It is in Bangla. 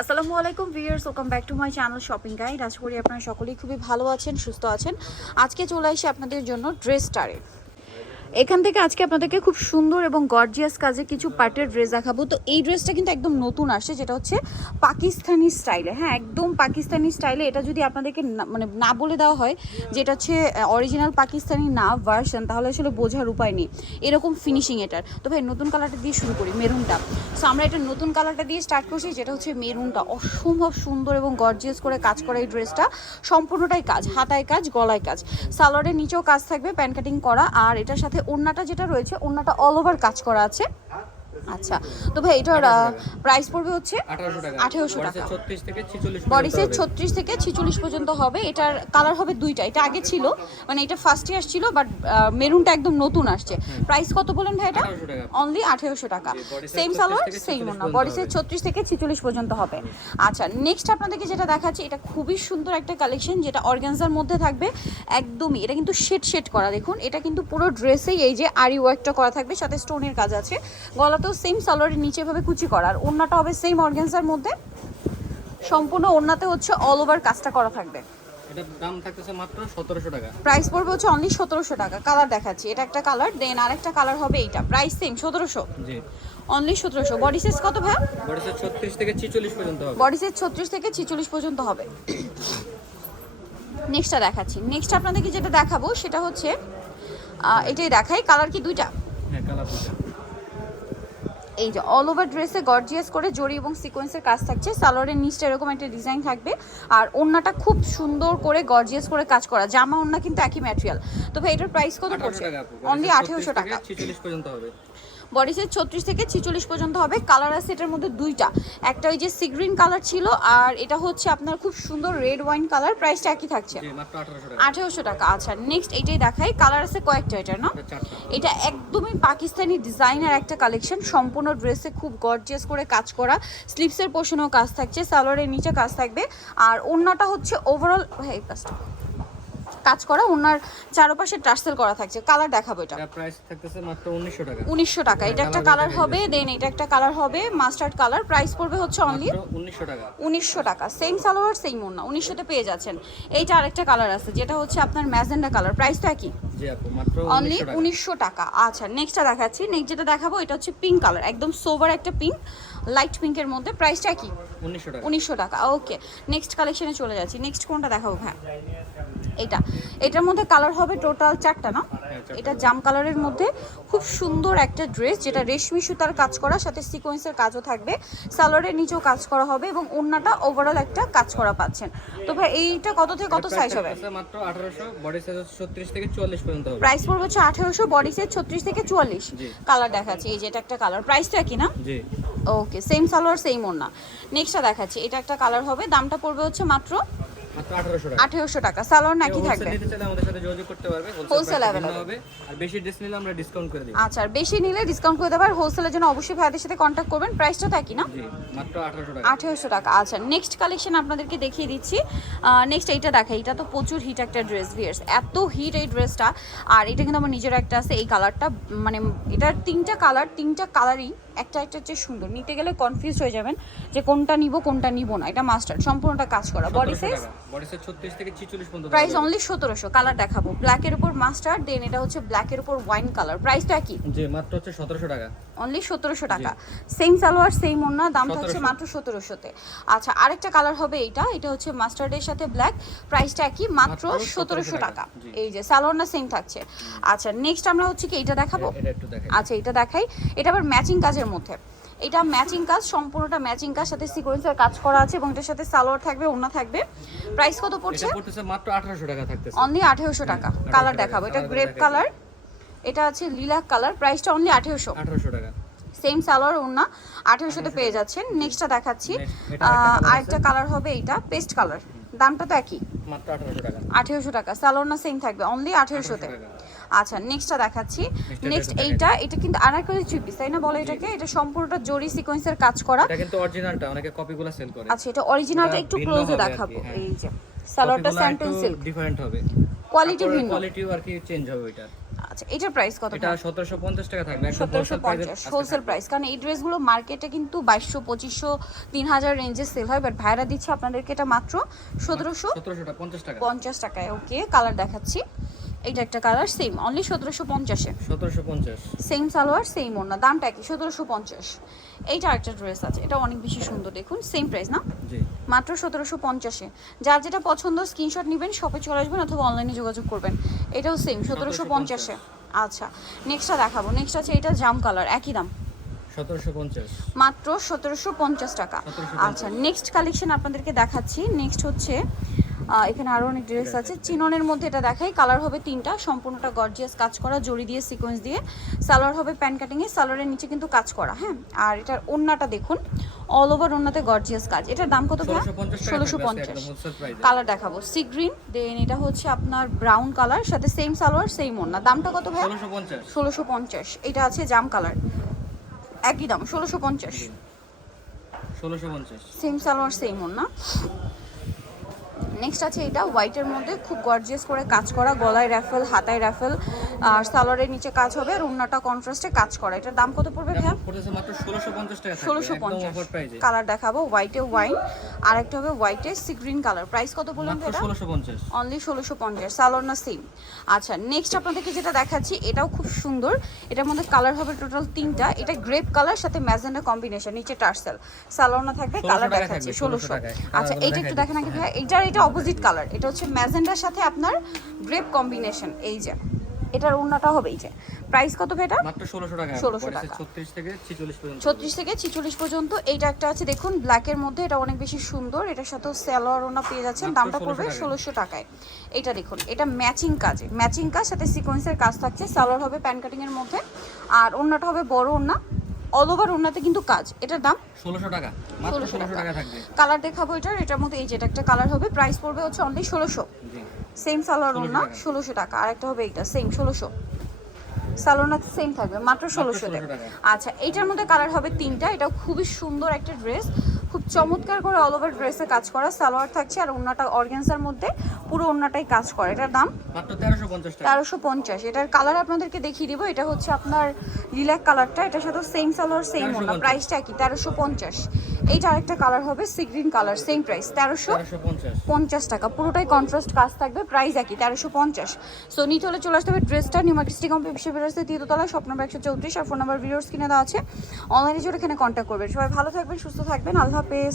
আসসালামু আলাইকুম viewers, welcome back to my channel shopping guide. আশা করি আপনারা সকলেই খুবই ভালো আছেন, সুস্থ আছেন। আজকে চলে আসি আপনাদের জন্য ড্রেস স্টারে। এখান থেকে আজকে আপনাদেরকে খুব সুন্দর এবং গর্জিয়াস কাজে কিছু পার্টের ড্রেস দেখাবো। তো এই ড্রেসটা কিন্তু একদম নতুন আসছে, যেটা হচ্ছে পাকিস্তানি স্টাইলে। হ্যাঁ, একদম পাকিস্তানি স্টাইলে। এটা যদি আপনাদেরকে না বলে দেওয়া হয় যে এটা হচ্ছে অরিজিনাল পাকিস্তানি না ভার্সন, তাহলে আসলে বোঝার উপায় নেই এরকম ফিনিশিং এটার। তো ভাই নতুন কালারটা দিয়ে শুরু করি, মেরুনটা। সো আমরা এটা নতুন কালারটা দিয়ে স্টার্ট করছি, যেটা হচ্ছে মেরুনটা। অসম্ভব সুন্দর এবং গর্জিয়াস করে কাজ করা এই ড্রেসটা। সম্পূর্ণটাই কাজ, হাতায় কাজ, গলায় কাজ, সালোয়ারের নিচেও কাজ থাকবে, প্যান্ট কাটিং করা। আর এটার সাথে ওড়নাটা যেটা রয়েছে, ওড়নাটা অল ওভার কাজ করা আছে। আচ্ছা, তো ভাই এটার প্রাইস পড়বে হচ্ছে 1800 টাকা। বডি সাইজ 36 থেকে 46 পর্যন্ত হবে। এটার কালার হবে দুইটা। এটা আগে ছিল, মানে এটা ফার্স্ট ইয়ার ছিল, বাট মেরুনটা একদম নতুন আসছে। প্রাইস কত বলেন ভাই? এটা অনলি 1800 টাকা। সেম সালোয়ার সেম ওড়না। বডি সাইজ 36 থেকে 46 পর্যন্ত হবে। আচ্ছা, নেক্সট আপনাদেরকে যেটা দেখাচ্ছি, এটা খুবই সুন্দর একটা কালেকশন, যেটা অর্গানজার মধ্যে থাকবে একদমই। এটা কিন্তু শেড করা, দেখুন। এটা কিন্তু পুরো ড্রেসেই এই যে আরি ওয়ার্কটা করা থাকবে, সাথে স্টোনের কাজ আছে। গলাতেও সেম, সালোয়ারের নিচে ভাবে কুচি করা। আর ওড়নাটা হবে সেম অর্গানজার মধ্যে। সম্পূর্ণ ওড়নাতে হচ্ছে অল ওভার কাজটা করা থাকবে। এটার দাম থাকতেছে মাত্র 1700 টাকা। প্রাইস পড়বে হচ্ছে অনলি 1700 টাকা। কালার দেখাচ্ছি, এটা একটা কালার, দেন আরেকটা কালার হবে এইটা। Price same 1700। জি, অনলি 1700। বডি সাইজ কত ভাই? বডি সাইজ 36 থেকে 46 পর্যন্ত হবে। বডি সাইজ 36 থেকে 46 পর্যন্ত হবে। নেক্সটটা দেখাচ্ছি। নেক্সট আপনাদেরকে যেটা দেখাবো সেটা হচ্ছে এটাই দেখাই। কালার কি দুইটা? হ্যাঁ, কালার দুটো। এই যে অল ওভার ড্রেসে গর্জিয়াস করে জরি এবং সিকোয়েন্সের কাজ থাকছে। সালোয়ারের নিচটা এরকম একটা ডিজাইন থাকবে। আর ওড়নাটা খুব সুন্দর করে গর্জিয়াস করে কাজ করা। জামা ওড়না কিন্তু একই ম্যাটেরিয়াল। তো ভাই এটার প্রাইস কত পড়ছে? অনলি 1800 টাকা। 46 পর্যন্ত হবে। বডি সাইজ 36 থেকে 46 পর্যন্ত হবে। কালার আছে এটার মধ্যে দুইটা। একটা ওই যে সি গ্রিন কালার ছিল, আর এটা হচ্ছে আপনার খুব সুন্দর রেড ওয়াইন কালার। প্রাইসটা একই থাকছে, জি, মাত্র 1800 টাকা। 1800 টাকা। আচ্ছা, নেক্সট এইটাই দেখাই। কালার আছে কয়েকটা এটার, না? এটা একদমই পাকিস্তানি ডিজাইনার একটা কালেকশন। সম্পূর্ণ ড্রেসে খুব গর্জিয়াস করে কাজ করা। স্লিভসের পোর্শনেও কাজ থাকছে, সালোয়ারের নিচে কাজ থাকবে। আর ওড়নাটা হচ্ছে ওভারঅল কাজ করা। ওনার চারপাশে টার্সেল করা থাকছে। কালার দেখাবো। এটা প্রাইস থাকতেছে মাত্র 1900 টাকা। 1900 টাকা। এটা একটা কালার হবে, দেন এটা একটা কালার হবে মাস্টার্ড কালার। প্রাইস পড়বে হচ্ছে অনলি 1900 টাকা। 1900 টাকা। সেম সালোয়ার সেম ওড়না, 1900 তে পেয়ে যাচ্ছেন। এইটা আরেকটা কালার আছে, যেটা হচ্ছে আপনার ম্যাজেন্ডা কালার। প্রাইস তো একই, জি আপু, মাত্র অনলি 1900 টাকা। 1900 টাকা। আচ্ছা, নেক্সটটা দেখাচ্ছি। নেক্সট যেটা দেখাবো এটা হচ্ছে পিঙ্ক কালার, একদম সোবার একটা পিঙ্ক, লাইট পিঙ্কের মধ্যে। প্রাইসটা কি? 1900 টাকা। 1900 টাকা। ওকে, নেক্সট কালেকশনে চলে যাচ্ছি। নেক্সট কোনটা দেখাবো? হ্যাঁ, এটার মধ্যে কালার হবে টোটাল 4টা, না? এটা জাম কালারের মধ্যে খুব সুন্দর একটা ড্রেস, যেটা রেশমি সুতার কাজ করা, সাথে সিকোয়েন্সের কাজও থাকবে। সালোয়ারের নিচেও কাজ করা হবে এবং ওড়নাটা ওভারঅল একটা কাজ করা পাচ্ছেন। তো ভাই এইটা কত থেকে কত সাইজ হবে? মাত্র 1800। বডি সাইজ 36 থেকে 44 পর্যন্ত হবে। প্রাইস পড়বে হচ্ছে 1800। বডি সাইজ 36 থেকে 44। কালার দেখাচ্ছি, এই যে এটা একটা কালার। প্রাইস তো একই, না? জি, ওকে, সেম সালোয়ার সেম ওড়না। নেক্সটটা দেখাচ্ছি। এটা একটা কালার হবে। দামটা পড়বে হচ্ছে মাত্র 1800 টাকা। 1800 টাকা। সালোয়ার নাকি থাকবে? নিতে চাইলে আমাদের সাথে যোগাযোগ করতে পারবে। হোলসেল অ্যাভেলেবল হবে। আর বেশি ড্রেস নিলে আমরা ডিসকাউন্ট করে দিই। আচ্ছা, আর বেশি নিলে ডিসকাউন্ট করে দেবো। আর হোলসেলের জন্য অবশ্যই ভাইদের সাথে কন্ট্যাক্ট করবেন। প্রাইসটা তো একই, না? জি, মাত্র 1800 টাকা। 1800 টাকা। আচ্ছা, নেক্সট কালেকশন আপনাদেরকে দেখিয়ে দিচ্ছি। নেক্সট এইটা দেখাই। এটা তো প্রচুর হিট একটা ড্রেস ভিয়ার্স, এত হিট এই ড্রেসটা। আর এটা কিন্তু আমার নিজের একটা আছে, এই কালারটা। মানে এটার তিনটা কালারই একটা হচ্ছে সুন্দর। নিতে গেলে কনফিউজ হয়ে যাবেন যে কোনটা নিব কোনটা নিব না। এটা মাস্টার্ড, সম্পূর্ণটা কাজ করা। বডি সাইজ 36 থেকে 46 পর্যন্ত। Price only 1700। কালার দেখাবো। ব্ল্যাকের উপর মাস্টার্ড, দেন এটা হচ্ছে ব্ল্যাকের উপর ওয়াইন কালার। প্রাইসটা কি? জি, মাত্র হচ্ছে 1700 টাকা। অনলি 1700 টাকা। সেম সালোয়ার সেম ওড়না, দামটা হচ্ছে মাত্র 1700-তে। আচ্ছা, আরেকটা কালার হবে এইটা। এটা হচ্ছে মাস্টার্ডের সাথে ব্ল্যাক। প্রাইসটা কি? মাত্র 1700 টাকা। এই যে সালোয়ার না সেম থাকছে। আচ্ছা, নেক্সট আমরা হচ্ছে কি এইটা দেখাবো। এটা একটু দেখাই। আচ্ছা, এটা দেখাই। এটা আবার ম্যাচিং কাজের মধ্যে। এটা ম্যাচিং কাজ, সম্পূর্ণটা ম্যাচিং কাজ, সাথে সিকোয়েন্সের কাজ করা আছে এবং এটার সাথে সালোয়ার থাকবে, ওড়না থাকবে। প্রাইস কত পড়ছে? এটা পড়তেছে মাত্র 1800 টাকা থাকতেছে। অনলি 1800 টাকা। কালার দেখাবো। এটা গ্রেপ কালার, এটা আছে লিলাক কালার। প্রাইসটা অনলি 1800 টাকা। সেম সালোয়ার ওড়না 1800-তে পেয়ে যাচ্ছেন। নেক্সটটা দেখাচ্ছি। আরেকটা কালার হবে এইটা পেস্ট কালার। দামটা তো একই, মাত্র 1800 টাকা। 1800 টাকা। সালোয়ার না সেম থাকবে, অনলি 1800-তে। আচ্ছা, নেক্সটটা দেখাচ্ছি। নেক্সট এটা কিন্তু আনারকলি থ্রি পিস, তাই না বলে এটাকে? এটা সম্পূর্ণটা জরি সিকোয়েন্সের কাজ করা। এটা কিন্তু অরিজিনালটা, অনেকে কপিগুলো সেল করে। আচ্ছা, এটা অরিজিনালটা একটু ক্লোজে দেখাবো। এই যে সালোয়ারটা স্যান্টন সিল্ক, ডিফারেন্ট হবে, কোয়ালিটি ভিন্ন, কোয়ালিটিও আর কি চেঞ্জ হবে। এটা আচ্ছা এটার প্রাইস কত? এটা 1750 টাকা থাকবে, একদম হোলসেল প্রাইসে 1750 হোলসেল প্রাইস, কারণ এই ড্রেসগুলো মার্কেটে কিন্তু 2200 2500 3000 রেঞ্জে সেল হয়, বাট ভাইরা দিচ্ছে আপনাদেরকে এটা মাত্র 1750 টাকা। 50 টাকায়। ওকে, কালার দেখাচ্ছি। এইটা একটা কালার সেম, অনলি 1750 এ। 1750 সেম সালোয়ার সেম ওড়না, দামটা কি? 1750। এইটা একটা ড্রেস আছে, এটা অনেক বেশি সুন্দর, দেখুন সেম প্রাইস না, জি মাত্র 1750 এ। যার যেটা পছন্দ স্ক্রিনশট নেবেন, শপে চলে আসবেন অথবা অনলাইনে যোগাযোগ করবেন। এটাও সেম 1750 এ। আচ্ছা নেক্সটটা দেখাবো, নেক্সট আছে এটা জাম কালার, একই দাম 1750 মাত্র 1750 টাকা। 1750 আচ্ছা নেক্সট কালেকশন আপনাদেরকে দেখাচ্ছি। নেক্সট হচ্ছে এখানে আরো অনেক ড্রেস আছে, চিননের মধ্যে এটা দেখাই। কালার হবে তিনটা, সম্পূর্ণটা গর্জিয়াস কাজ করা, জড়ি দিয়ে সিকোয়েন্স দিয়ে। সালোয়ার হবে প্যান্ট কাটিং এ, সালোয়ারের নিচে কিন্তু কাজ করা, হ্যাঁ। আর এটার ওড়নাটা দেখুন, অল ওভার ওড়নাতে গর্জিয়াস কাজ। এটার দাম কত ভাইয়া? 1650। কালার দেখাবো সি গ্রিন, দেন এটা হচ্ছে আপনার ব্রাউন কালার, সাথে সেম সালোয়ার সেম ওড়না। দামটা কত ভাইয়া? 1650। এটা আছে জাম কালার, একই দাম 1650। 1650 সেম সালোয়ার সেম ওড়না। নেক্সট আছে এটা হোয়াইটের মধ্যে খুব গর্জিয়াস করে কাজ করা, গলায় র্যাফেল, হাতায় র্যাফেল, আর সালোয়ারের নিচে কাজ হবে, আর ওড়নাটা কন্ট্রাস্টে কাজ করা। এটার দাম কত পড়বে ভাইয়া? পড়তেছে মাত্র 1650 টাকা, 1650। অফার প্রাইসে। কালার দেখাবো, হোয়াইটে ওয়াইন, আর একটা হবে হোয়াইটে সি গ্রিন কালার। প্রাইস কত বললাম মাত্র এটা? 1650 অনলি 1650। সালোয়ার না সেম। আচ্ছা নেক্সট আপনাদেরকে যেটা দেখাচ্ছি, এটাও খুব সুন্দর। এটার মধ্যে কালার হবে টোটাল তিনটা। এটা গ্রেপ কালার সাথে ম্যাজেন্ডা কম্বিনেশন, নিচে টার্সেল, সালোয়ার না থাকবে। কালার দেখাচ্ছি 1600। আচ্ছা এইটা একটু দেখেন আগে ভাইয়া, এটা অপোজিট কালার, এটা হচ্ছে ম্যাজেন্ডার সাথে আপনার গ্রেপ কম্বিনেশন। এই যে এটার ওড়নাটা হবে এই যে। প্রাইস কত ভাই এটা? মাত্র 1600 টাকা। 1600 টাকা। 36 থেকে 46 পর্যন্ত। 36 থেকে 46 পর্যন্ত। এইটা একটা আছে দেখুন ব্ল্যাকের মধ্যে, এটা অনেক বেশি সুন্দর। এটার সাথে সালোয়ার ওড়না পেয়ে যাচ্ছেন, দামটা পড়বে 1600 টাকায়। এটা দেখুন, এটা ম্যাচিং কাজে, ম্যাচিং কাজ সাথে সিকোয়েন্সের কাজ থাকছে। সালোয়ার হবে প্যান কাটিং এর মধ্যে, আর ওড়নাটা হবে বড় ওড়না, অল ওভার ওড়নাতে কিন্তু কাজ। এটার দাম 1600 টাকা, মাত্র 1600 টাকা থাকবে। কালার দেখাবো এটার মধ্যে এই যেটা একটা কালার হবে, প্রাইস পড়বে হচ্ছে অনলি 1600। জি সেম সালোয়ার ওড়না 1600 টাকা। আর একটা হবে এইটা সেম 1600, সালোনা সেম থাকবে, মাত্র 1600 টাকা। আচ্ছা এইটার মধ্যে কালার হবে তিনটা। এটাও খুবই সুন্দর একটা ড্রেস, খুব চমৎকার করে অল ওভার ড্রেসে কাজ করা, সালোয়ার থাকছে, আর ওড়নাটা অর্গানজার মধ্যে পুরো ওড়নাটাই কাজ করা। এটার দাম মাত্র 1350 টাকা। 1350। এটার কালার আপনাদেরকে দেখিয়ে দিব। এটা হচ্ছে আপনার লিলাক কালারটা, এটার সাথে সেম সালোয়ার সেম ওড়না, প্রাইসটা কি? 1350। এইটা আরেকটা কালার হবে sea green colour, same price 1350 টাকা। পুরোটাই কন্ট্রাস্ট কাজ থাকবে, প্রাইস একই 1350। সো নিতে হলে চলে আসতে হবে ড্রেসটা নিউ মার্কেট সিটি কমপ্লেক্স বিশ্ববিদ্যালয় তৃতীয়তলা, শপ নাম্বার 134, আর ফোন নাম্বার ভিডিওস কিনে দেওয়া আছে। অনলাইনে জন্য এখানে কন্ট্যাক্ট করবেন। সবাই ভালো থাকবেন, সুস্থ থাকবেন, আল্লাহ হাফেজ।